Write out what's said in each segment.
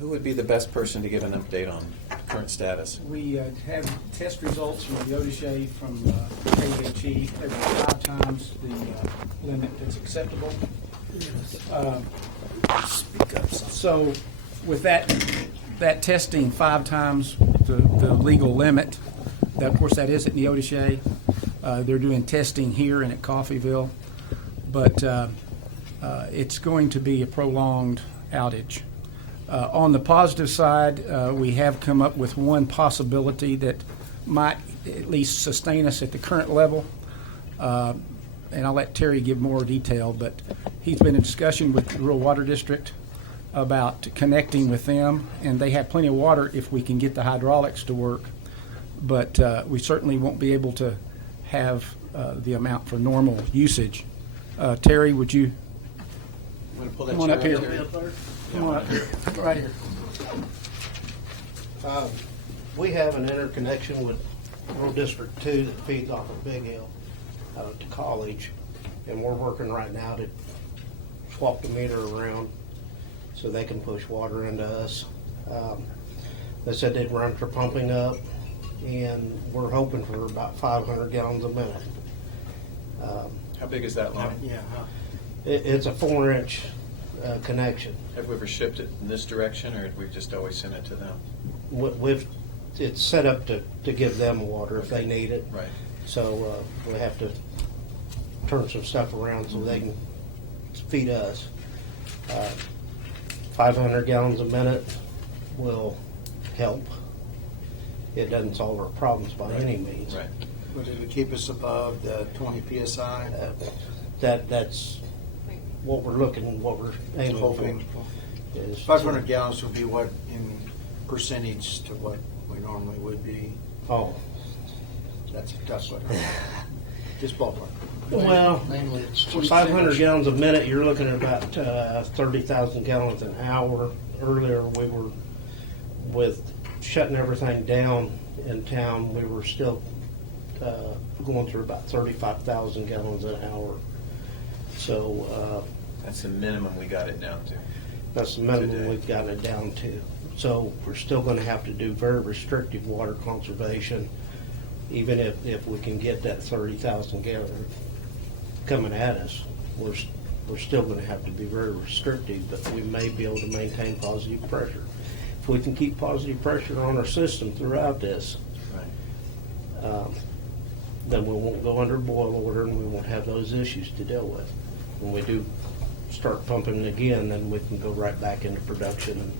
Who would be the best person to give an update on current status? We have test results from the Odyssey from KHE. They were 5 times the limit that's acceptable. So with that testing 5 times the legal limit, that, of course, that is at Neodesha. They're doing testing here and at Coffeyville, but it's going to be a prolonged outage. On the positive side, we have come up with one possibility that might at least sustain us at the current level. And I'll let Terry give more detail, but he's been in discussion with the Rural Water District about connecting with them, and they have plenty of water if we can get the hydraulics to work. But we certainly won't be able to have the amount for normal usage. Terry, would you come on up here? Come on up here, right here. We have an interconnection with Rural District 2 that feeds off of Big Hill out at the college, and we're working right now to swap the meter around so they can push water into us. They said they'd run for pumping up, and we're hoping for about 500 gallons a minute. How big is that line? It's a 4-inch connection. Have we ever shipped it in this direction, or have we just always sent it to them? It's set up to give them water if they need it. Right. So we have to turn some stuff around so they can feed us. 500 gallons a minute will help. It doesn't solve our problems by any means. Right. But it'll keep us above the 20 psi. That's what we're looking, what we're aiming Hoping. for. Is 500 gallons would be what in percentage to what we normally would be. Oh, That's what. Just ballpark. well, Mainly it's 500 gallons a minute, you're looking at about 30,000 gallons an hour. Earlier, we were, with shutting everything down in town, we were still going through about 35,000 gallons an hour. So That's the minimum we got it down to. that's the minimum Today. we've gotten it down to. So we're still going to have to do very restrictive water conservation, even if we can get that 30,000 gallons coming at us. We're still going to have to be very restrictive, but we may be able to maintain positive pressure. If we can keep positive pressure on our system throughout this, Right. then we won't go under boil order and we won't have those issues to deal with. When we do start pumping again, then we can go right back into production and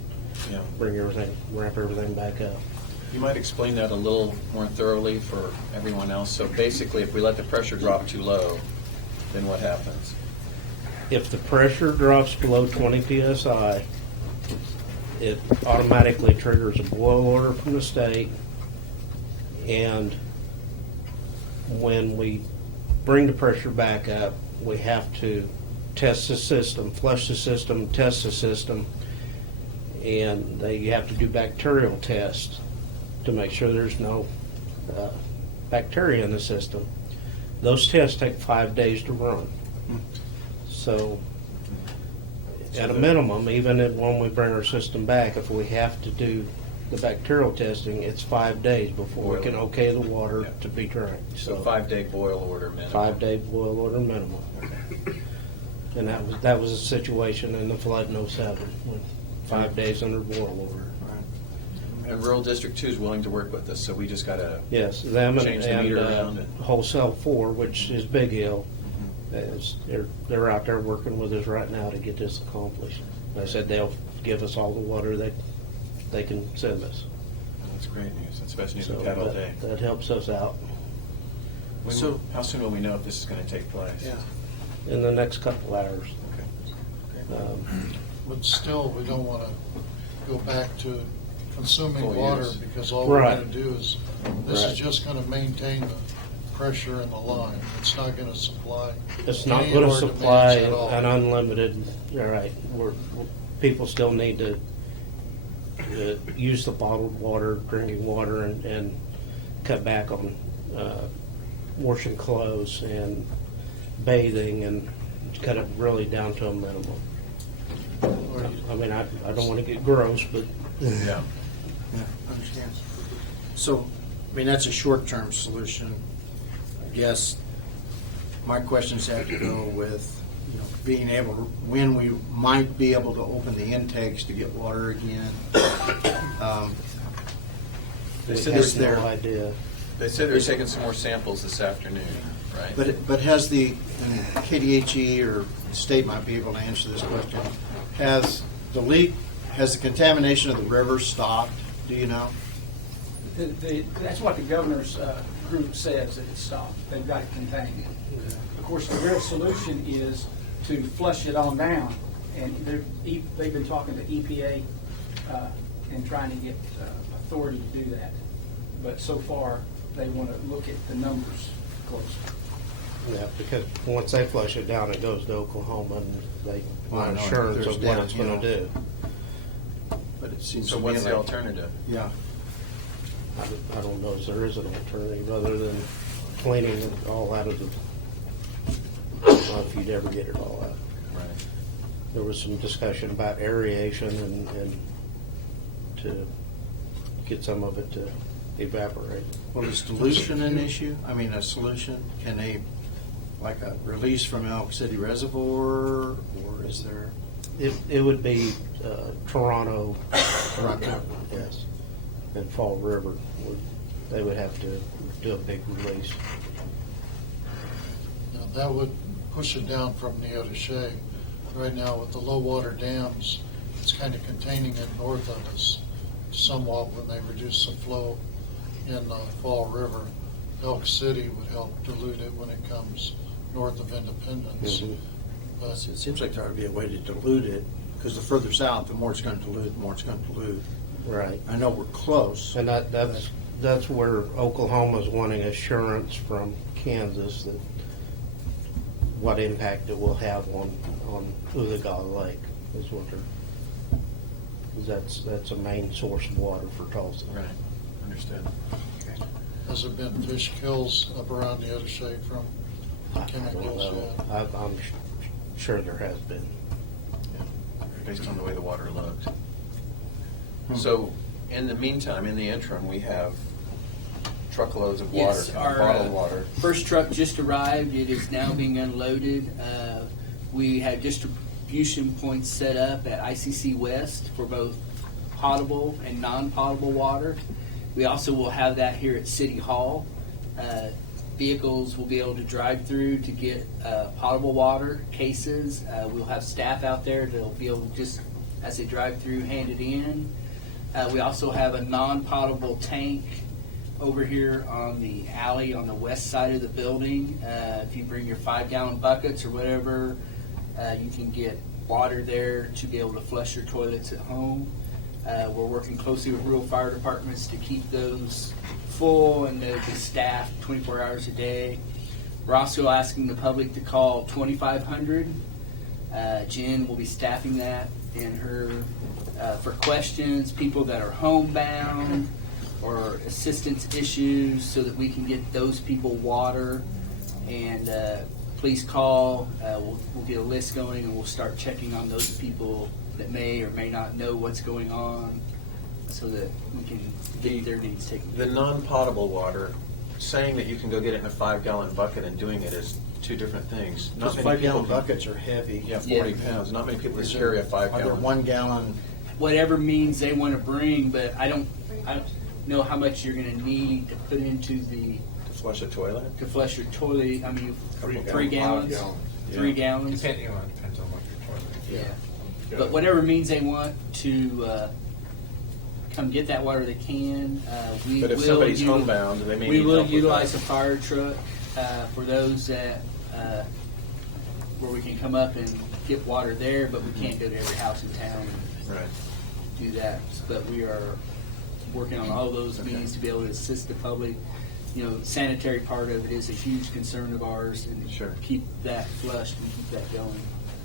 Yeah. ramp everything back up. You might explain that a little more thoroughly for everyone else. So basically, if we let the pressure drop too low, then what happens? If the pressure drops below 20 psi, it automatically triggers a boil order from the state, and when we bring the pressure back up, we have to test the system, flush the system, test the system, and you have to do bacterial tests to make sure there's no bacteria in the system. Those tests take 5 days to run. So at a minimum, even when we bring our system back, if we have to do the bacterial testing, it's 5 days before we can okay the water Yeah. to be drank. So 5-day boil order minimum. 5-day boil order minimum. Okay. And that was a situation in the flood in '07, when 5 days under boil order. And Rural District 2 is willing to work with us, so we just got to. Yes, them Change the meter around and it. Wholesale 4, which is Big Hill, Mm-hmm. they're out there working with us right now to get this accomplished. They said they'll give us all the water they can send us. That's great news. That's best news So we've had all day. that helps us out. How soon will we know if this is going to take place? Yeah. In the next couple hours. Okay. But still, we don't want to go back to consuming Full water use. because all we're Right. going to do is, this Right. is just going to maintain the pressure in the line. It's not going to supply. It's not any going of to our supply demands at all. an unlimited, all right, people still need to use the bottled water, drinking water, and cut back on washing clothes and bathing, and cut it really down to a minimum. I mean, I don't want to get gross, but Yeah. Yeah, understand. So, I mean, that's a short-term solution. I guess my questions have to go with, you know, being able to, when we might be able to open the intakes to get water again. They we said have there's no idea. They said they're taking some more samples this afternoon, right? But has the, and KDHE or the state might be able to answer this question, has the leak, has the contamination of the river stopped? Do you know? That's what the governor's group says, that it stopped. They've got it contained. Of course, the real solution is to flush it on down, and they've been talking to EPA and trying to get authority to do that. But so far, they want to look at the numbers closer. Yeah, because once they flush it down, it goes to Oklahoma, and they Well, I want know, assurance there's of what it's going downhill. to do. But it seems So to me what's the like- alternative? Yeah. I don't know if there is an alternative other than cleaning it all out of the, I don't know if you'd ever get it all out. Right. There was some discussion about aeration and to get some of it to evaporate. Well, is dilution an issue? I mean, a solution? Can they, like a release from Elk City Reservoir, or is there? It would be Toronto, Toronto. yes, and Fall River. They would have to do a big release. Now, that would push it down from Neodesha. Right now, with the low water dams, it's kind of containing it north of us somewhat when they reduce the flow in the Fall River. Elk City would help dilute it when it comes north of Independence. Mhm. But It seems like there ought to be a way to dilute it, because the further south, the more it's going to dilute, the more it's going to dilute. Right. I know we're close. And that's where Oklahoma's wanting assurance from Kansas that what impact it will have on Ooltewah Lake is what they're, that's a main source of water for Tulsa. Right. Understood. has there been fish kills up around Neodesha from I don't chemicals know. yet? I'm sure there has been. Based on the way the water looked. Hmm. So, in the meantime, in the interim, we have truckloads of water, Yes, our bottled water. first truck just arrived. It is now being unloaded. We have distribution points set up at ICC West for both potable and non-potable water. We also will have that here at City Hall. Vehicles will be able to drive through to get potable water cases. We'll have staff out there that'll be able to just, as they drive through, hand it in. We also have a non-potable tank over here on the alley on the west side of the building. If you bring your 5-gallon buckets or whatever, you can get water there to be able to flush your toilets at home. We're working closely with rural fire departments to keep those full and they'll be staffed 24 hours a day. We're also asking the public to call 2500. Jen will be staffing that in her for questions, people that are homebound or assistance issues, so that we can get those people water. And please call. We'll get a list going and we'll start checking on those people that may or may not know what's going on, so that we can get their needs taken The care of. non-potable water, saying that you can go get it in a 5-gallon bucket and doing it is two different things. Those Not many people 5-gallon can- buckets are heavy. Yeah, 40 Yeah. pounds. Not many people can Is carry a there- Are there 5-gallon. 1-gallon? Whatever means they want to bring, but I don't know how much you're going to need to put into the To flush a toilet? to flush your toilet. I mean, 3 5 gallons, gallons. 3 Yeah. gallons. Depending on, depends on what your toilet is. Yeah. But whatever means they want to come get that water, they can. We But if will somebody's uni- homebound, they may we need will help with utilize that. a fire truck for those that where we can come up and get water there, but we can't go to every house in town and Right. do that. But we are working on all those means to be able to assist the public. You know, sanitary part of it is a huge concern of ours, and Sure. keep that flushed and keep that going.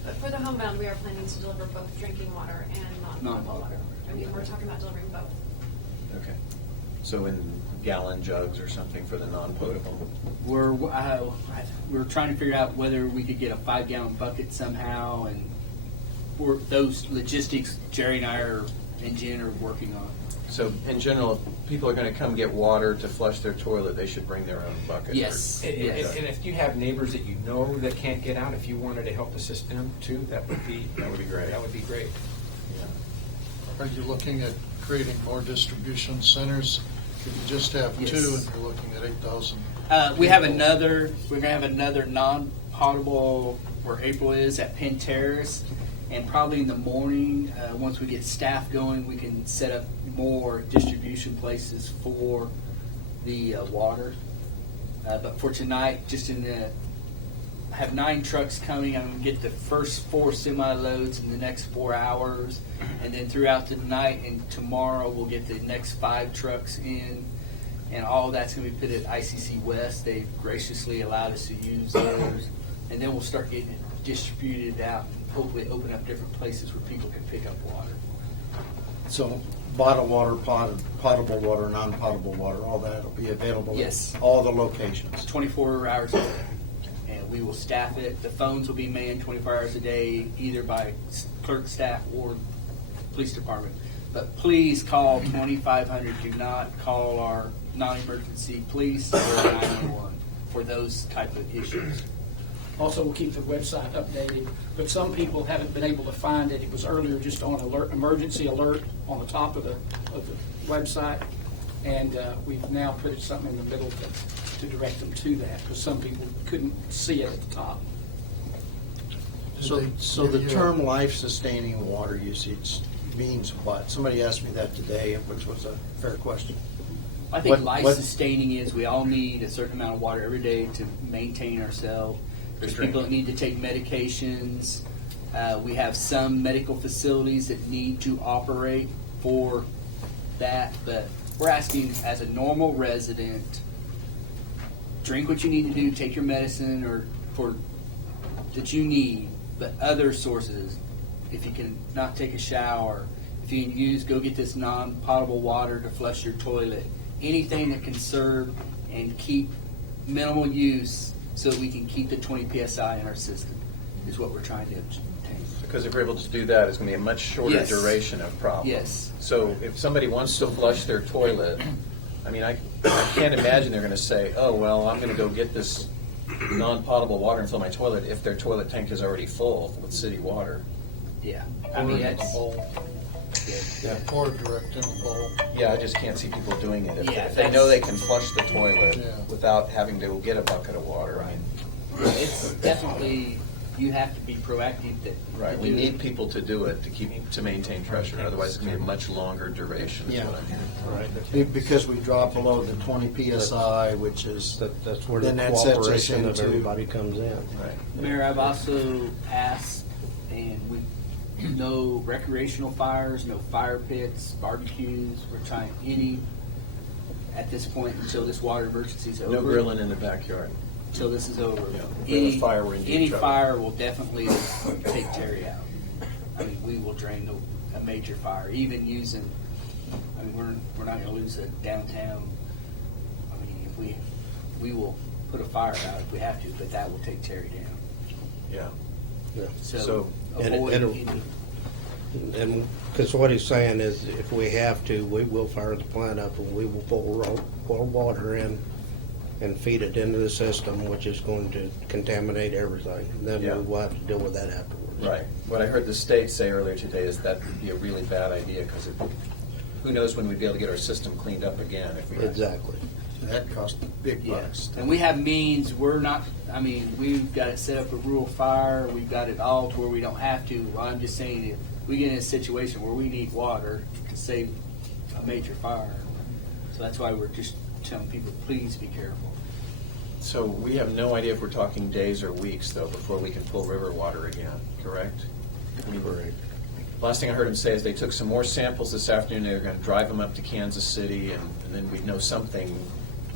But for the homebound, we are planning to deliver both drinking water and non-potable Non-potable. water. I mean, we're talking about delivering both. Okay. So in gallon jugs or something for the non-potable? We're trying to figure out whether we could get a 5-gallon bucket somehow and those logistics, Jerry and I and Jen are working on. So in general, if people are going to come get water to flush their toilet, they should bring their own bucket. Yes. And, Yes. and if you have neighbors that you know that can't get out, if you wanted to help assist them too, that would be great. That would be great. Are you looking at creating more distribution centers? If you just have Yes. 2 and you're looking at 8,000. We have another. We're gonna have another non-potable where April is at Penn Terrace, and probably in the morning, once we get staff going, we can set up more distribution places for the water. But for tonight, I have 9 trucks coming. I'm gonna get the first 4 semi-loads in the next 4 hours, and then throughout the night and tomorrow we'll get the next 5 trucks in, and all that's gonna be put at ICC West. They've graciously allowed us to use those, and then we'll start getting it distributed out and hopefully open up different places where people can pick up water. So bottled water, potable water, non-potable water, all that will be available Yes. at all the locations. 24 hours a day. And we will staff it. The phones will be manned 24 hours a day, either by clerk staff or police department. But please call 2500. Do not call our non-emergency police or 911 for those type of issues. Also, we'll keep the website updated, but some people haven't been able to find it. It was earlier just on alert, emergency alert on the top of the website, and we've now put something in the middle to direct them to that, because some people couldn't see it at the top. So the term life-sustaining water usage means what? Somebody asked me that today, which was a fair question. I think What- life-sustaining is we all need a certain amount of water every day to maintain ourselves. There's Drink. people that need to take medications. We have some medical facilities that need to operate for that, but we're asking as a normal resident, drink what you need to do, take your medicine or for that you need, but other sources, if you can not take a shower, if you can go get this non-potable water to flush your toilet, anything that can serve and keep minimal use so that we can keep the 20 PSI in our system is what we're trying to obtain. Because if we're able to do that, it's going to be a much shorter Yes. duration of problem. Yes. So if somebody wants to flush their toilet, I mean, I can't imagine they're going to say, oh, well, I'm going to go get this non-potable water and fill my toilet if their toilet tank is already full with city water. Yeah. Pour I mean, it in a that's, bowl. Yeah. Pour it direct in a bowl. Yeah, I just can't see people doing it. Yeah, If they know that's- they can flush the toilet Yeah. without having to get a bucket of water, I mean, it's definitely, you have to be proactive. right, we need people to do it to maintain pressure. Otherwise, it's going to be a much longer duration. is Yeah. what I'm hearing. Right. Because we drop below the 20 PSI, which is, That's where the Then that sets us cooperation of into- everybody comes in. Right. Mayor, I've also asked, and we, no recreational fires, no fire pits, barbecues, we're trying at this point, until this water emergency is over. No grilling in the backyard. Until this is over. Yeah. If we have a fire, we're in deep Any trouble. fire will definitely take Terry out. I mean, we will drain a major fire, even using, I mean, we're not gonna lose a downtown. I mean, if we will put a fire out if we have to, but that will take Terry down. Yeah. Yeah. So And avoid it'll- any. And, because what he's saying is, if we have to, we will fire the plant up and we will pour water in and feed it into the system, which is going to contaminate everything. Then Yeah. we will have to deal with that afterwards. Right. What I heard the state say earlier today is that would be a really bad idea because who knows when we'd be able to get our system cleaned up again if we Exactly. that costs big bucks. And we have means, we're not, I mean, we've got it set up a rural fire, we've got it all to where we don't have to. I'm just saying, if we get in a situation where we need water to save a major fire, so that's why we're just telling people, please be careful. So we have no idea if we're talking days or weeks, though, before we can pull river water again, correct? Last thing I heard him say is they took some more samples this afternoon. They were going to drive them up to Kansas City, and then we'd know something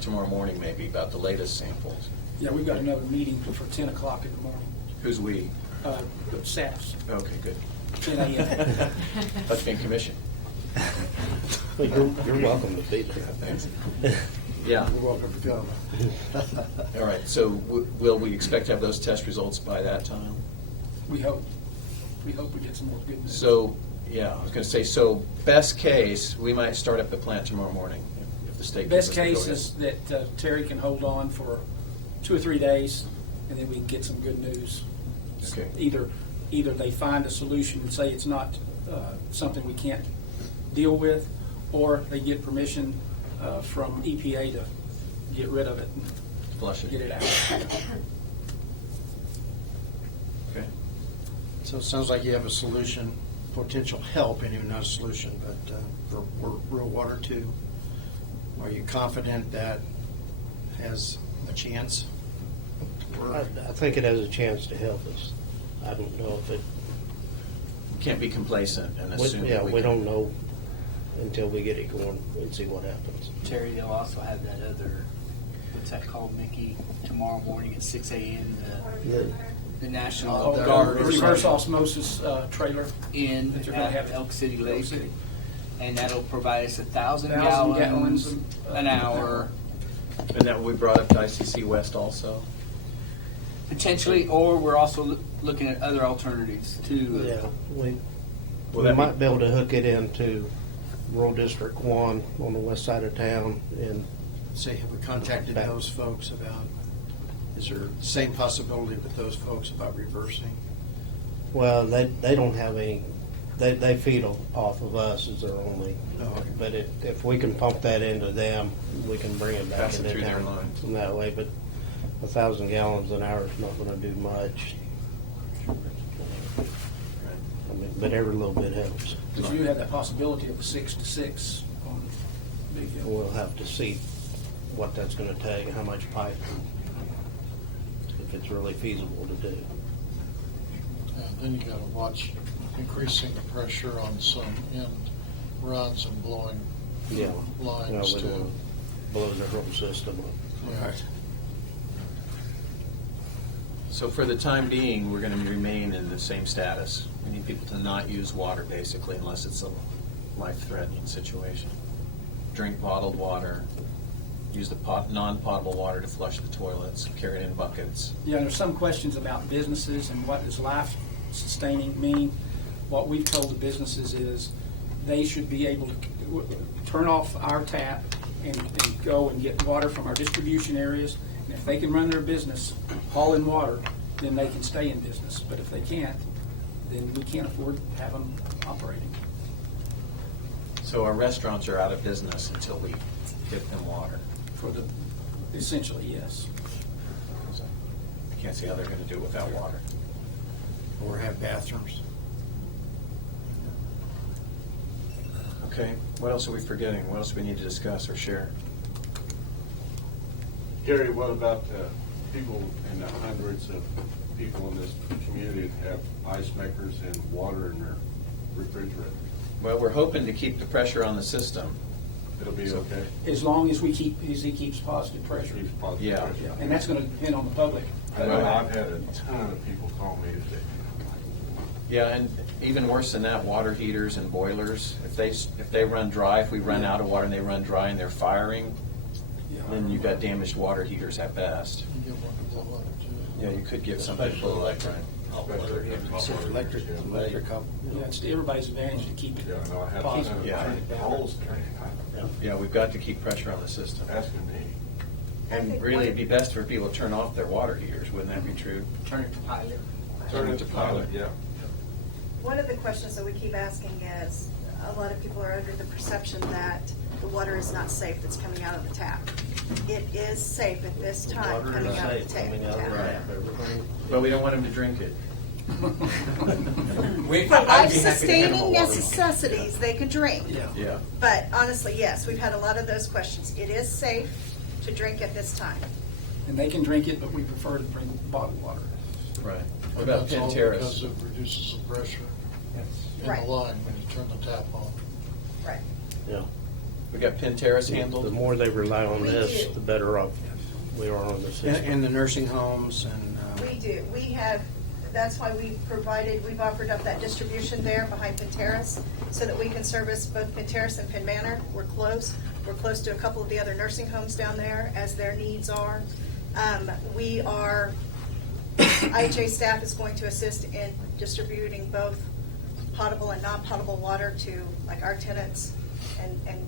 tomorrow morning maybe about the latest samples. Yeah, we've got another meeting for 10 o'clock in the morning. Who's we? Staffs, Okay, good. 10 a.m. Let's be in commission. Well, you're welcome to be there. Thanks. Yeah. You're welcome to come. All right. So will we expect to have those test results by that time? We hope. we hope we get some more good news. So, yeah, I was going to say, so best case, we might start up the plant tomorrow morning if the state gives Best us the case go-ahead. is that Terry can hold on for 2 or 3 days, and then we can get some good news. Okay. Either they find a solution and say it's not something we can't deal with, or they get permission from EPA to get rid of it and Flush it. get it out. Okay. So it sounds like you have a solution, potential help, anyway, not a solution, but for rural water too. Are you confident that has a chance? I think it has a chance to help us. I don't know if it, We can't be complacent and assume that we don't know until we get it going and see what happens. Terry, they'll also have that other, what's that called, Mickey, tomorrow morning at 6 a.m., the National Oh, Guard the reverse osmosis trailer. in that you're gonna have Elk City Elk Lake. City. And that'll provide us 1,000 1,000 gallons gallons an hour, And that we brought up to ICC West also. potentially, or we're also looking at other alternatives too. Yeah, we Will that might be able to hook it into Rural District 1 on the west side of town, and Say, have we contacted those folks about, is there the same possibility with those folks about reversing? well, they don't have any, they feed off of us as their only, Oh, okay. but if we can pump that into them, we can bring it back Pass it into through their town line. from that way, but 1,000 gallons an hour is not gonna do much. I mean, but every little bit helps. Because you have that possibility of a 6 to 6 on Big Hill. We'll have to see what that's gonna take, how much pipe, if it's really feasible to do. And then you gotta watch increasing the pressure on some end runs and blowing Yeah. Well, lines we don't too. wanna blow the whole system up. Yeah. So for the time being, we're going to remain in the same status. We need people to not use water, basically, unless it's a life-threatening situation. Drink bottled water, use the non-potable water to flush the toilets, carry it in buckets. Yeah, there's some questions about businesses and what does life-sustaining mean. What we've told the businesses is they should be able to turn off our tap and go and get water from our distribution areas. And if they can run their business hauling water, then they can stay in business. But if they can't, then we can't afford to have them operating. So our restaurants are out of business until we get them water. Essentially, yes. I can't see how they're going to do it without water. Or have bathrooms? Okay, what else are we forgetting? What else do we need to discuss or share? Gary, what about people and the hundreds of people in this community that have ice makers and water in their refrigerator? Well, we're hoping to keep the pressure on the system. It'll be okay? As long as he keeps positive pressure. Keeps positive Yeah. pressure. And that's going to depend on the public. I know I've had a ton of people call me today. Yeah, and even worse than that, water heaters and boilers. If they run dry, if we run out of water and they run dry and they're firing, then you've got damaged water heaters at best. You get one of them too. Yeah, you could get something below electric. So electric, Yeah, it's to everybody's advantage to keep it Yeah, I know I had a positive. ton of Yeah. calls today. Yeah, we've got to keep pressure on the system. Asking me. And really, it'd be best for people to turn off their water heaters, wouldn't that be true? Turn it to pilot. Turn it to pilot, yeah. One of the questions that we keep asking is, a lot of people are under the perception that the water is not safe that's coming out of the tap. It is safe at this time Water coming is out of safe the tap. coming out of the tap. Everything. But we don't want them to drink it. For life-sustaining necessities, they can drink. Yeah. But honestly, yes, we've had a lot of those questions. It is safe to drink at this time. And they can drink it, but we prefer to drink bottled water. Right. What And about that's Penn all Terrace? because it reduces the pressure in Right. the line when you turn the tap on. Right. Yeah. We got Penn Terrace The handled? more they rely on We this, do. the better off we are on the system. In the nursing homes and. We do. We have, that's why we've offered up that distribution there behind Penn Terrace so that we can service both Penn Terrace and Penn Manor. We're close. We're close to a couple of the other nursing homes down there as their needs are. We are IHA staff is going to assist in distributing both potable and non-potable water to like our tenants and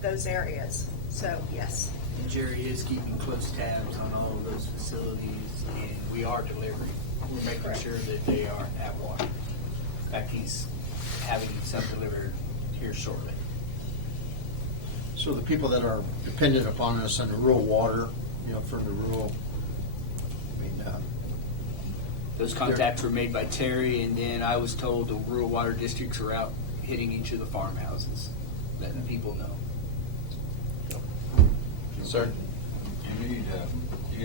those areas. So, yes. And Jerry is keeping close tabs on all of those facilities, and we are delivering. We're making Correct. sure that they are at water. In fact, he's having some delivered here shortly. So the people that are dependent upon us on the rural water, from the rural, Those contacts were made by Terry, and then I was told the rural water districts are out hitting each of the farmhouses, letting people know. Sir? Do you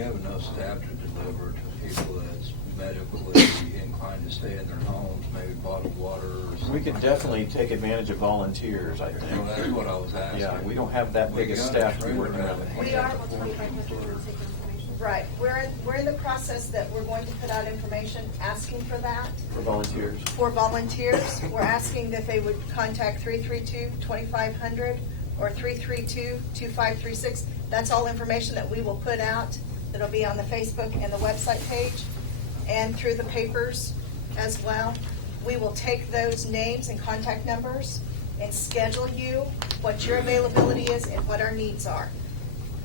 have enough staff to deliver to people that's medically inclined to stay in their homes, maybe bottled water or something? We could definitely take advantage of volunteers, I Well, think. that's what I was asking. Yeah, we don't have that big a staff to be working around. We are. Well, 2,500 will take information. Right. We're in the process that we're going to put out information asking for that. For volunteers. For volunteers, we're asking that they would contact 332-2500 or 332-2536. That's all information that we will put out. That'll be on the Facebook and the website page and through the papers as well. We will take those names and contact numbers and schedule you what your availability is and what our needs are.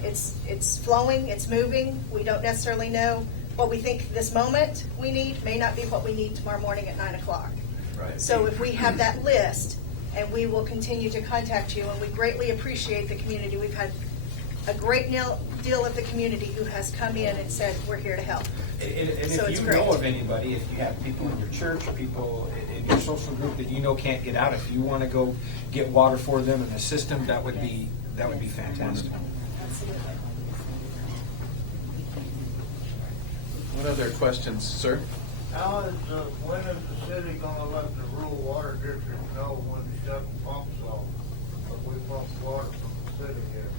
It's flowing, it's moving. We don't necessarily know what we think this moment we need may not be what we need tomorrow morning at 9 o'clock. Right. So if we have that list, and we will continue to contact you, and we greatly appreciate the community. We've had a great deal of the community who has come in and said, we're here to help. And So if it's you great. know of anybody, if you have people in your church or people in your social group that you know can't get out, if you want to go get water for them and assist them, that would be fantastic. Absolutely. What other questions, sir? When is the city gonna let the rural water district know when to shut the pumps off? But we pump water from the city here.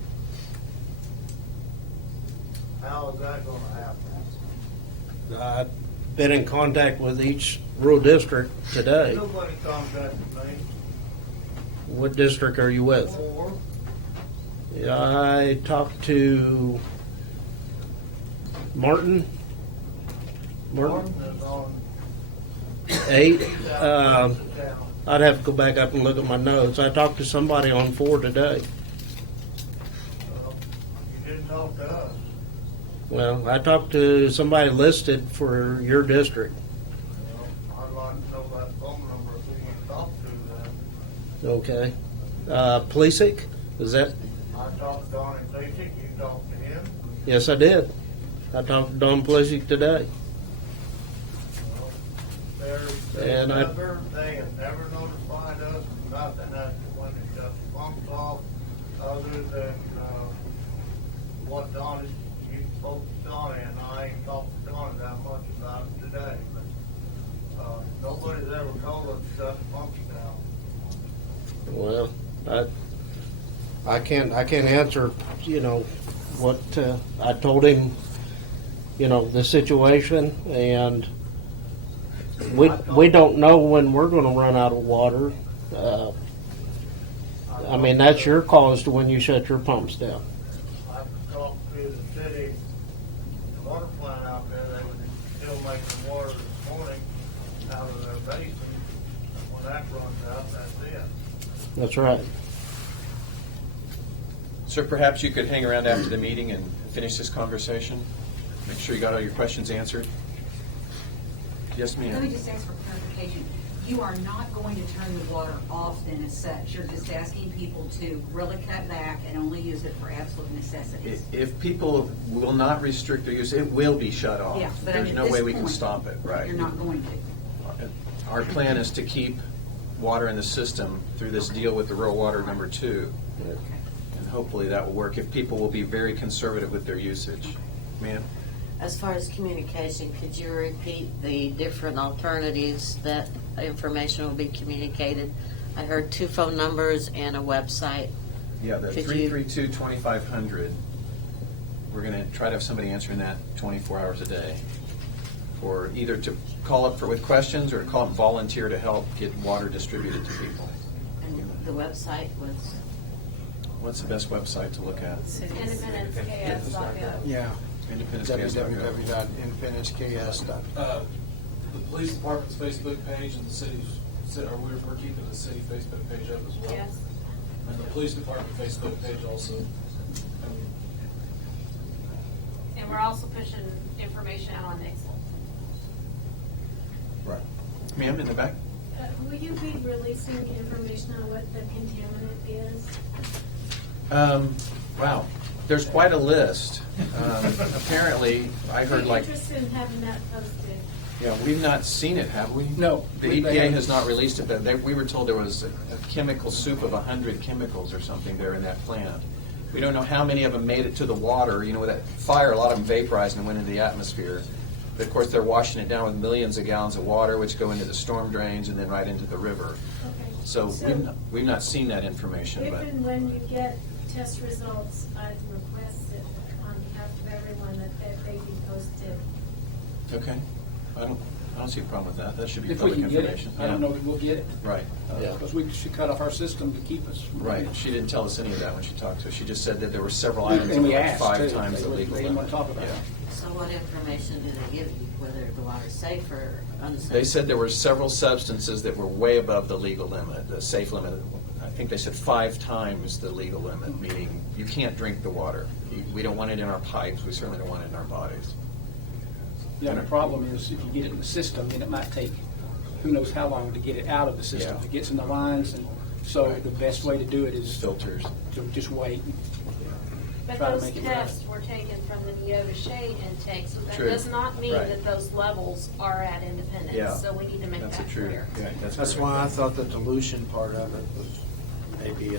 How is that gonna happen? I've been in contact with each rural district today. Nobody contacted me. What district are you with? Or, I talked to Martin. Martin is on 8. town. I'd have to go back up and look at my notes. I talked to somebody on 4 today. You didn't talk to us. Well, I talked to somebody listed for your district. I'd like to know that phone number if we can talk to them. Okay. Plesic? Is that? I talked to Donnie Basic, you talked to him. Yes, I did. I talked to Don Plesic today. They And I- have never notified us nothing as to when they shut the pumps off, other than, what Donnie, you spoke to Donnie, and I ain't talked to Donnie that much about it today, but, nobody's ever told us to shut the pumps down. Well, I can't answer, what, I told him, the situation, and we don't know when we're gonna run out of water. I mean, that's your call as to when you shut your pumps down. I talked to the city water plant out there, they were still making water this morning out of their basin. When that runs out, that's it. That's right. Sir, perhaps you could hang around after the meeting and finish this conversation? Make sure you got all your questions answered? Yes, Let me ma'am. just ask for clarification. You are not going to turn the water off then as such. You're just asking people to really cut back and only use it for absolute necessities. If people will not restrict their use, it will be shut off. Yeah, but I There's mean, no at way this we can point, stop it, right? You're not going to. Our plan is to keep water in the system through this deal with the rural water number 2. Okay. And hopefully that will work if people will be very conservative with their usage. Ma'am? As far as communication, could you repeat the different alternatives that information will be communicated? I heard 2 phone numbers and a website. Yeah, the Could you- 332-2500. We're going to try to have somebody answering that 24 hours a day. Or either to call up with questions or to call up volunteer to help get water distributed to people. And the website was, What's the best website to look at? IndependenceKs.gov. Yeah. IndependenceKs.gov. www.IndependenceKs.gov. The police department's Facebook page and the city's, we're keeping the city Facebook page up as well. Yes. And the police department Facebook page also. And we're also pushing information out on Nixle. Right. Ma'am, in the back? Will you be releasing information on what the contaminant is? Wow, there's quite a list. Apparently, I heard I'm like, interested in having that posted. yeah, we've not seen it, have we? No. The EPA has not released it, but we were told there was a chemical soup of 100 chemicals or something there in that plant. We don't know how many of them made it to the water. You know, with that fire, a lot of them vaporized and went into the atmosphere. But of course, they're washing it down with millions of gallons of water, which go into the storm drains and then right into the river. Okay. So we've not seen that information. If But and when you get test results, I'd request that on behalf of everyone that they be posted. okay, I don't see a problem with that. That should be If we public can get it, information. I don't know that we'll get it. Right. Because we should cut off our system to keep us. from Right. getting it. She didn't tell us any of that when she talked to us. She just said that there were several items And we that were asked, 5 too. times the They legal didn't want limit. to talk about it. Yeah. So what information do they give you, whether the water's safe or unsafe? They said there were several substances that were way above the legal limit, the safe limit. I think they said 5 times the legal limit, meaning you can't drink the water. We don't want it in our pipes. We certainly don't want it in our bodies. The only problem is if you get it in the system, then it might take who knows how long to get it out of the system. Yeah. It gets in the lines, and so Right. the best way to do it is Filters. to just wait. But Try to those make it tests were taken from the Neota Shade intake, so that True. does not mean Right. that those levels are at Independence. Yeah. So we need to make That's that a true. clear. Yeah, That's correct. why I thought the dilution part of it was maybe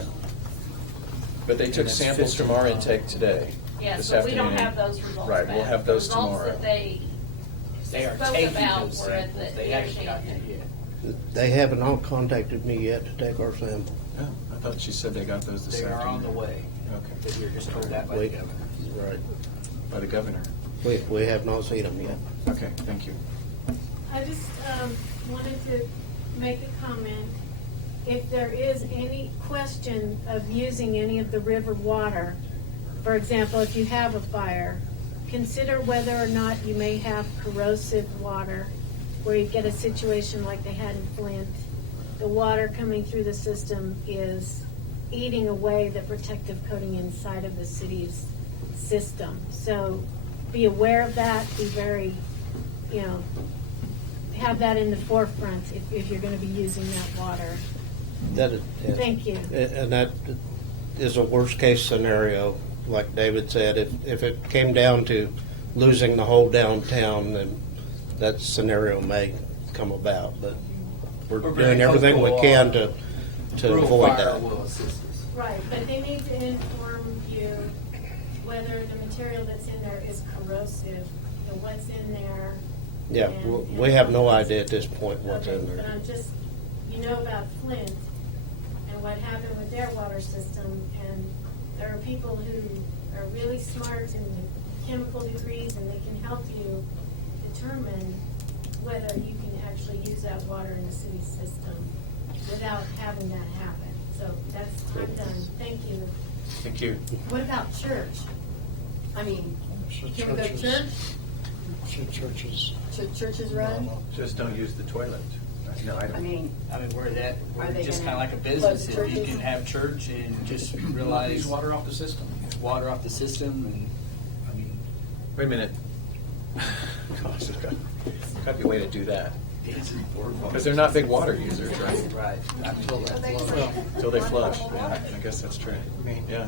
But they took And it's samples from our intake today. Yeah, this so we don't afternoon. have those results Right, back. we'll have those The results tomorrow. that they They are spoke taking about those were at samples. the They Neota haven't Shade gotten it intake. yet. They haven't all contacted me yet to take our sample. Yeah, I thought she said they got those this They afternoon. are on the way. Okay. But we were just told that by the Wait. governor. Right. By the governor. We have not seen them yet. Okay, thank you. I just wanted to make a comment. If there is any question of using any of the river water, for example, if you have a fire, consider whether or not you may have corrosive water, where you get a situation like they had in Flint. The water coming through the system is eating away the protective coating inside of the city's system. So be aware of that, be very, have that in the forefront if you're going to be using that water. That is, yes. Thank you. And that is a worst-case scenario, like David said. If it came down to losing the whole downtown, then that scenario may come about. But we're doing everything we can to avoid Fire that. will assist us. Right, but they need to inform you whether the material that's in there is corrosive, what's in there. Yeah, and- we have no idea at this point what's Okay, in but there. I'm just, about Flint and what happened with their water system, and there are people who are really smart in chemical degrees, and they can help you determine whether you can actually use that water in the city system without having that happen. So I'm done. Thank you. Thank you. What about church? I mean, can we go to church? Should churches? Should churches run? Just don't use the toilet. No, I I don't. mean, we're Are they just gonna kind of like a close business. If you churches? can have church and just realize Use water off the system. water off the system, and I mean, Wait a minute. Gosh, there's got to be a way to do that. Because they're not big water users, right? right. Until that Well, until they flush. Yeah, I guess that's true. Yeah.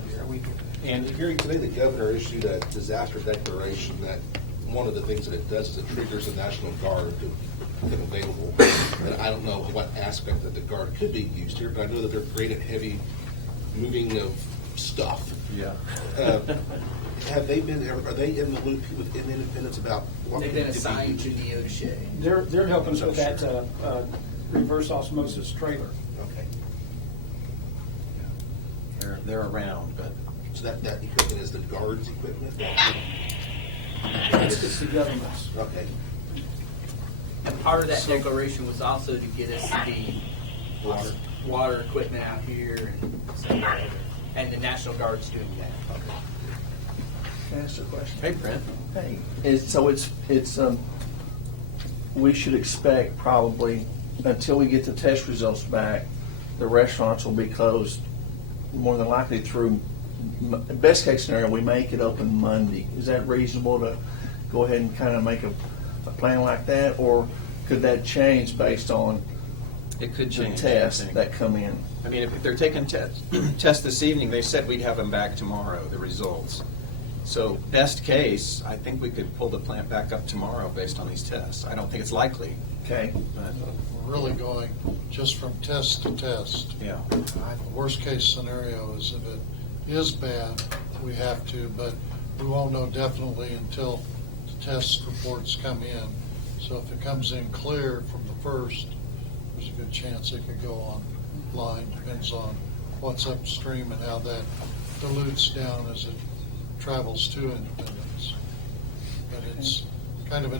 And hearing today, the governor issued a disaster declaration that one of the things that it does is it triggers the National Guard to become available. And I don't know what aspect that the Guard could be used here, but I know that they're great at heavy moving of stuff. Yeah. Are they in the loop with Independence about what they've we been need to be assigned to using? Neota Shade. They're helping us with that reverse osmosis trailer. Okay. They're around, but So that equipment is the Guard's equipment? It's the government's. Okay. And part of that declaration was also to get us the water equipment out here, and the National Guard's doing that. Can I ask a question? Hey, Brent. Hey, we should expect probably, until we get the test results back, the restaurants will be closed more than likely through, best case scenario, we make it open Monday. Is that reasonable to go ahead and kind of make a plan like that? Or could that change based on It could the change. tests I think. that come in? I mean, if they're taking tests this evening, they said we'd have them back tomorrow, the results. So best case, I think we could pull the plant back up tomorrow based on these tests. I don't think it's likely. Okay. But, We're really going just from test to test. yeah. The worst case scenario is if it is bad, we have to, but we won't know definitely until the test reports come in. So if it comes in clear from the first, there's a good chance it could go online. Depends on what's upstream and how that dilutes down as it travels to Independence. But it's kind of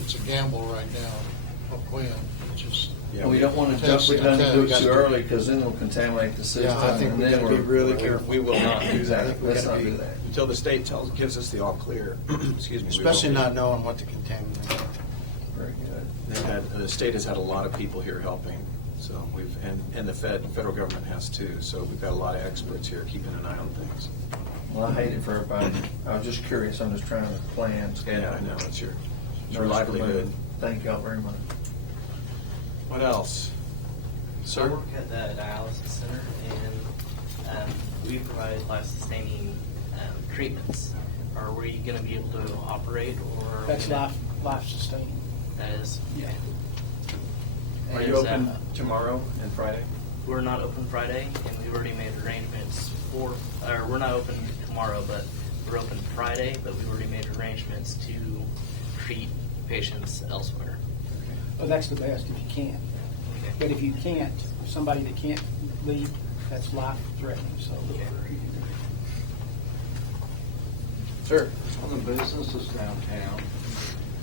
it's a gamble right now of when. It's just We don't want to jump the gun and do it too early because then we'll contaminate the system. Yeah, I think and we then gotta be we're- really careful. We will not do that. Exactly. Let's not do that. Until the state gives us the all clear. Excuse me. we Especially won't. not knowing what to contaminate. Very good. The state has had a lot of people here helping, so and the federal government has too. So we've got a lot of experts here keeping an eye on things. Well, I hate it for everybody. I was just curious. I'm just trying to plan. Yeah, I know, it's your Notice livelihood. the moon. Thank y'all very much. What else? I Sir? work at the dialysis center, and we provide life-sustaining treatments. Are we going to be able to operate, or That's life sustaining. That is. Yeah. Are And you is open that- tomorrow and Friday? We're not open Friday, and we've already made arrangements for. Or we're not open tomorrow, but we're open Friday. But we've already made arrangements to treat patients elsewhere. Well, that's the best if you can. Okay. But if you can't, somebody that can't leave, that's life threatening, so. Sure. On the businesses downtown,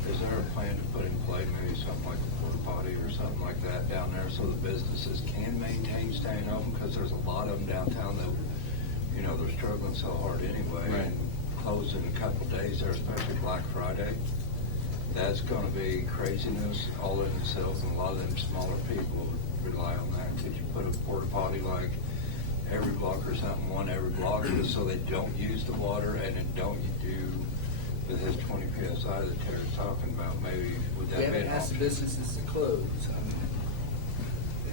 is there a plan to put in play maybe something like a porta potty or something like that down there so the businesses can maintain staying open? Because there's a lot of them downtown that, they're struggling so hard anyway. Right. And closing a couple days there, especially Black Friday, that's going to be craziness all in itself, and a lot of them smaller people rely on that. Could you put a porta potty like every block or something, one every block, just so they don't use the water, and then don't you do with his 20 PSI that Terry's talking about, maybe would We that be haven't an asked the option? businesses to close.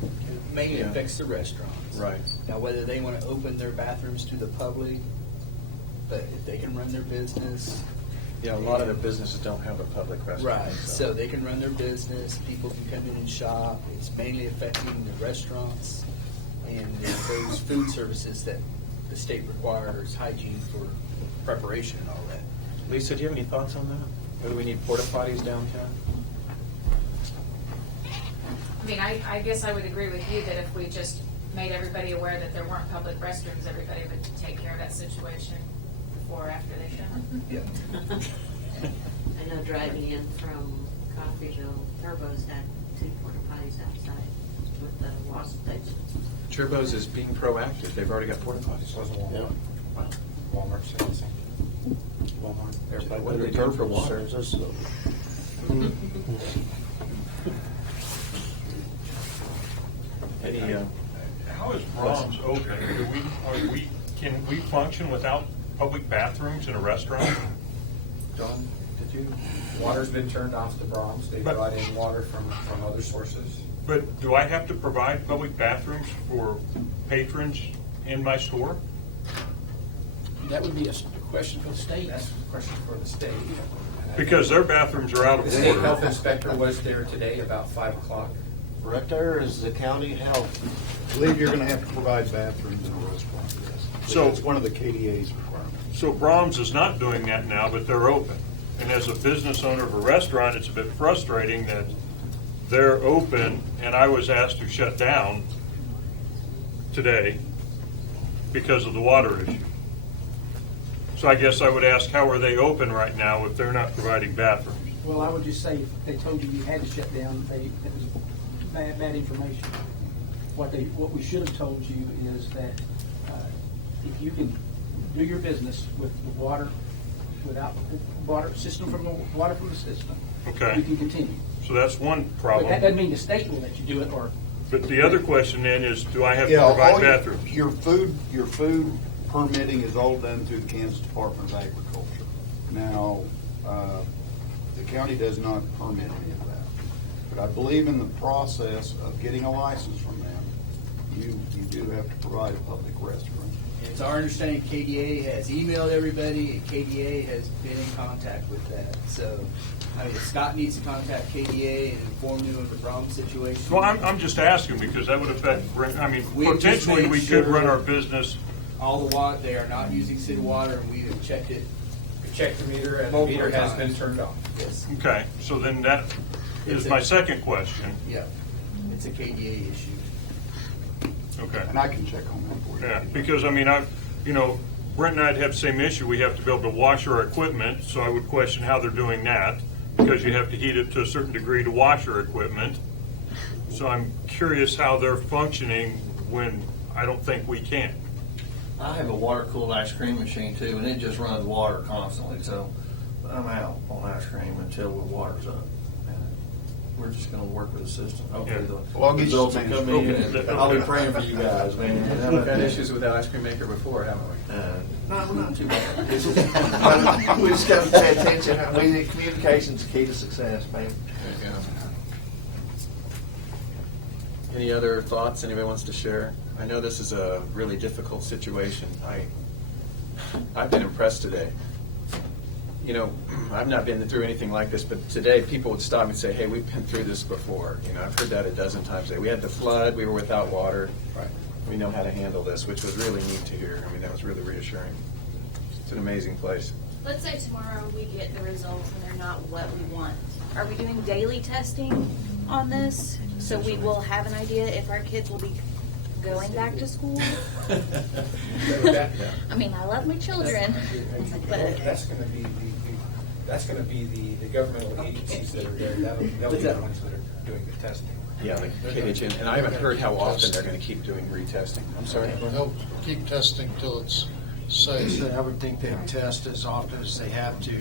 It mainly Yeah. affects the restaurants. Right. Now, whether they want to open their bathrooms to the public, but if they can run their business. Yeah, a lot of the businesses don't have a public restroom. Right, so they can run their business, people can come in and shop. It's mainly affecting the restaurants and those food services that the state requires hygiene for preparation and all that. Lisa, do you have any thoughts on that? Do we need porta potties downtown? I mean, I guess I would agree with you that if we just made everybody aware that there weren't public restrooms, everybody would take care of that situation before or after they show. I know driving in from Coffeyville, Turbo's had 2 porta potties outside with the wash station. Turbo's is being proactive. They've already got porta potties. So is Walmart. Wow. Walmart said the same. Walmart. Everybody What do they do for water? Any, How is Brahms open? Can we function without public bathrooms in a restaurant? Don, did you? Water's been turned off to Brahms. They But- brought in water from other sources. But do I have to provide public bathrooms for patrons in my store? That would be a question for the state. That's a question for the state. Because their bathrooms are out The of state health order. inspector was there today about 5 o'clock. Right there is the county health. I believe you're going to have to provide bathrooms in a restaurant, yes. So- It's one of the KDA's requirements. So Brahms is not doing that now, but they're open. And as a business owner of a restaurant, it's a bit frustrating that they're open and I was asked to shut down today because of the water issue. So I guess I would ask, how are they open right now if they're not providing bathrooms? Well, I would just say, if they told you you had to shut down, that was bad information. What we should have told you is that if you can do your business with the water without the water system from the water from the system. Okay. You can continue. So that's one But that problem. doesn't mean the state will let you do it, or But the other question then is, do I have to Yeah, provide all bathrooms? your food permitting is all done through the Kansas Department of Agriculture. Now, the county does not permit any of that. But I believe in the process of getting a license from them, you do have to provide a public restroom. It's our understanding KDA has emailed everybody, and KDA has been in contact with that. So, I mean, Scott needs to contact KDA and inform you of the problem situation. Well, I'm just asking because that would affect, I mean, We just potentially made we could sure run our business. All the water, they are not using city water, and we have checked it. We checked the meter, and the Multiple meter has times. been turned off. Yes. Okay, so then that is my second question. Yeah, it's a KDA issue. Okay. And I can check on that for you. Yeah, because I mean, Brent and I'd have the same issue. We have to be able to wash our equipment, so I would question how they're doing that, because you have to heat it to a certain degree to wash our equipment. So I'm curious how they're functioning when I don't think we can. I have a water-cooled ice cream machine too, and it just runs water constantly, so I'm out on ice cream until the water's up. And we're just gonna work with the system. Hopefully the Well, I'll get you results will some come in, and I'll be praying for you guys, man. We've had issues with that ice cream maker before, haven't we? No, we're not too bad. We just got to pay attention. Communication's the key to success, man. Yeah. Any other thoughts anybody wants to share? I know this is a really difficult situation. I've been impressed today. You know, I've not been through anything like this, but today people would stop me and say, hey, we've been through this before. You know, I've heard that a dozen times today. We had the flood, we were without water. Right. We know how to handle this, which was really neat to hear. I mean, that was really reassuring. It's an amazing place. Let's say tomorrow we get the results and they're not what we want. Are we doing daily testing on this? So we will have an idea if our kids will be going back to school? I mean, I love my children, but That's going to be the governmental agencies that are there. They'll be the ones that are doing the testing. Yeah, like KHN, and I haven't heard how often they're going to keep doing retesting. I'm sorry? They'll keep testing till it's safe. So I would think they'd test as often as they have to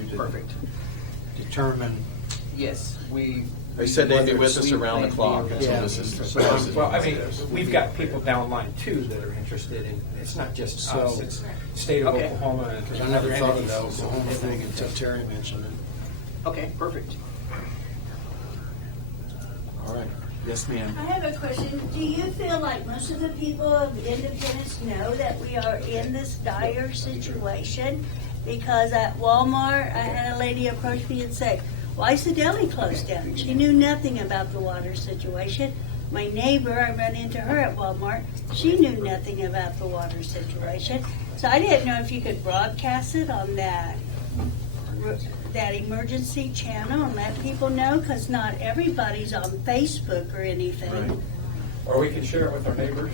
determine. Yes, They said they'd be with us We around the plan clock. to- and so Yeah. this is- Well, I mean, we've got people down the line too that are interested in, it's not just us, So- it's state of Okay. Oklahoma and Because I never thought of entities. the Oklahoma thing until Terry mentioned it. Okay, perfect. All right. Yes, ma'am. I have a question. Do you feel like most of the people of Independence know that we are in this dire situation? Because at Walmart, I had a lady approach me and say, why is the deli closed down? She knew nothing about the water situation. My neighbor, I ran into her at Walmart, she knew nothing about the water situation. So I didn't know if you could broadcast it on that emergency channel and let people know, because not everybody's on Facebook or anything. Or we can share it with our neighbors.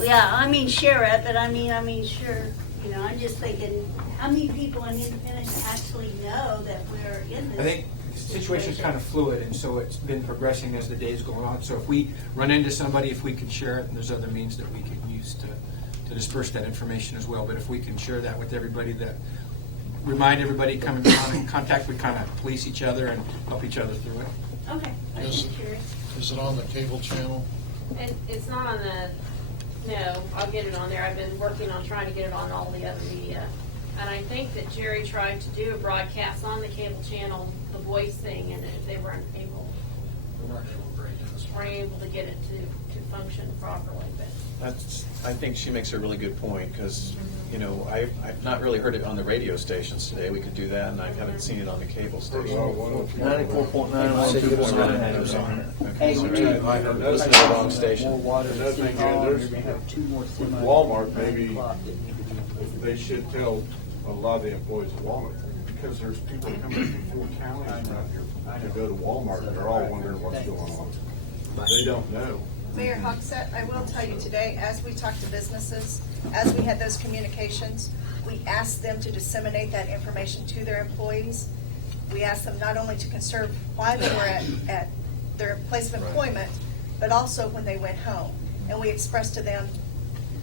Yeah, I mean, share it, but I mean, sure, you know, I'm just thinking, how many people in Independence actually know that we're in this? I think the situation's kind of fluid, and so it's been progressing as the days go on. So if we run into somebody, if we can share it, and there's other means that we can use to disperse that information as well. But if we can share that with everybody, that remind everybody coming in contact, we kind of police each other and help each other through it. Okay, I'm just curious. Is it on the cable channel? It's not on the, no, I'll get it on there. I've been working on trying to get it on all the other media. And I think that Jerry tried to do a broadcast on the cable channel, the voice thing, and they weren't able to get it to function properly. But I think she makes a really good point, because, you know, I've not really heard it on the radio stations today. We could do that, and I haven't seen it on the cable station. 94.9, 102.9. Okay, so this is the wrong station. Another thing is, Walmart, maybe they should tell a lot of the employees at Walmart, because there's people coming from 4 counties around here to go to Walmart, and they're all wondering what's going on. They don't know. Mayor Hogsett, I will tell you today, as we talked to businesses, as we had those communications, we asked them to disseminate that information to their employees. We asked them not only to conserve while they were at their place of employment, but also when they went home. And we expressed to them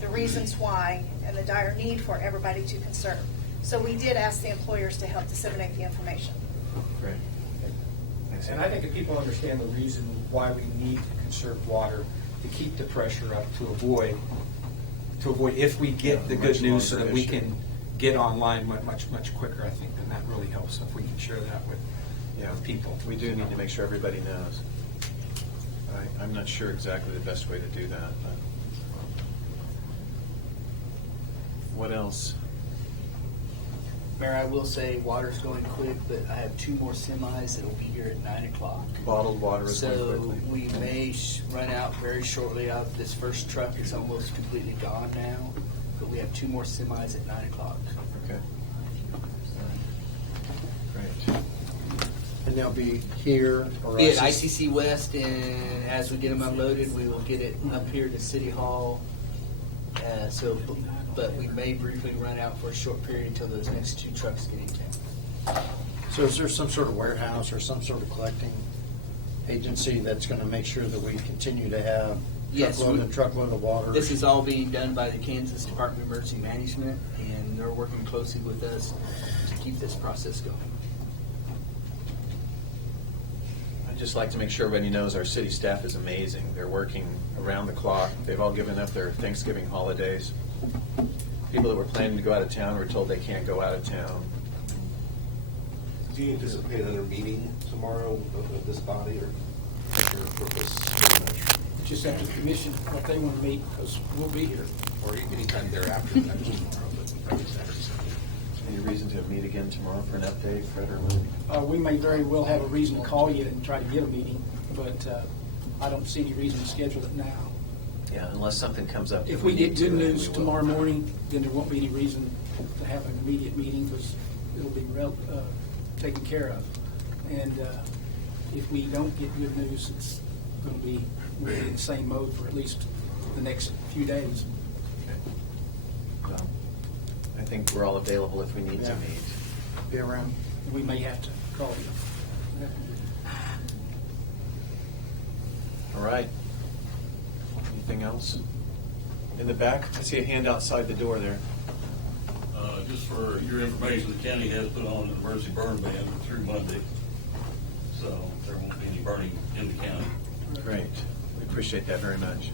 the reasons why and the dire need for everybody to conserve. So we did ask the employers to help disseminate the information. Great. And I think if people understand the reason why we need to conserve water, to keep the pressure up, to avoid if we get the good news so that we can get online much quicker, I think then that really helps if we can share that with people. We do need to make sure everybody knows. I'm not sure exactly the best way to do that, but what else? Mayor, I will say water's going quick, but I have 2 more semis that'll be here at 9 o'clock. Bottled water is going So quickly. we may run out very shortly. This first truck is almost completely gone now, but we have 2 more semis at 9 o'clock. Okay. Great. And they'll be here or At ICC West, and as we get them unloaded, we will get it up here to City Hall. But we may briefly run out for a short period until those next 2 trucks get in town. So is there some sort of warehouse or some sort of collecting agency that's going to make sure that we continue to have Yes, truckload and truckload of water? This is all being done by the Kansas Department of Emergency Management, and they're working closely with us to keep this process going. I'd just like to make sure everybody knows our city staff is amazing. They're working around the clock. They've all given up their Thanksgiving holidays. People that were planning to go out of town were told they can't go out of town. Do you anticipate another meeting tomorrow of this body, or for this pretty much? Just have to commission what they want to meet, because we'll be here. Or anytime thereafter, not just tomorrow, but Friday, Saturday, Sunday? Any reason to meet again tomorrow for an update, Fred or Lou? We may very well have a reason to call you and try to get a meeting, but I don't see any reason to schedule it now. Yeah, unless something comes up. If we get need good to, then news we will. tomorrow morning, then there won't be any reason to have an immediate meeting, because it'll be taken care of. And if we don't get good news, it's going to be, we'll be in the same mode for at least the next few days. Well, I think we're all available if we need to Yeah. meet. Be around. We may have to call you. All right. Anything else? In the back, I see a hand outside the door there. Just for your information, the county has put on an emergency burn ban through Monday, so there won't be any burning in the county. Great. We appreciate that very much.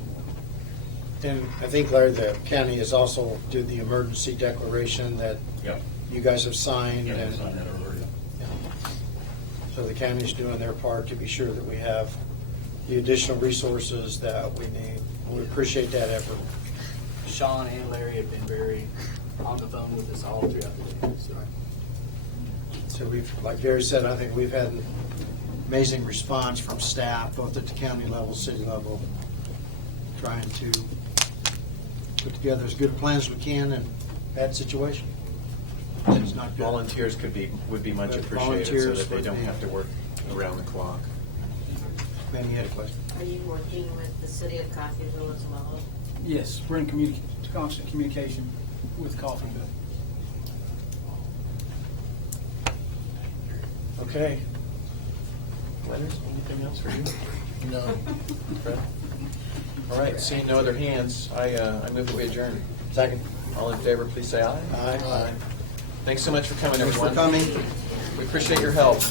And I think, Larry, the county has also did the emergency declaration that you guys have signed. Yeah, and we signed that earlier. So the county's doing their part to be sure that we have the additional resources that we need. We appreciate that effort. Sean and Larry have been very on the phone with us all throughout the day. So we've, like Gary said, I think we've had an amazing response from staff, both at the county level, city level, trying to put together as good a plan as we can in a bad situation. It's not good. Volunteers would be much But appreciated, so volunteers that they would don't be- have to work around the clock. Man, you had a question? Are you working with the city of Coffeyville as well? Yes, we're in constant communication with Coffeyville. Okay. Leonard, anything else for you? No. Fred? All right, seeing no other hands, I move that we adjourn. Second. All in favor, please say aye. Aye. Thanks so much for coming, Thanks for everyone. coming. We appreciate your help.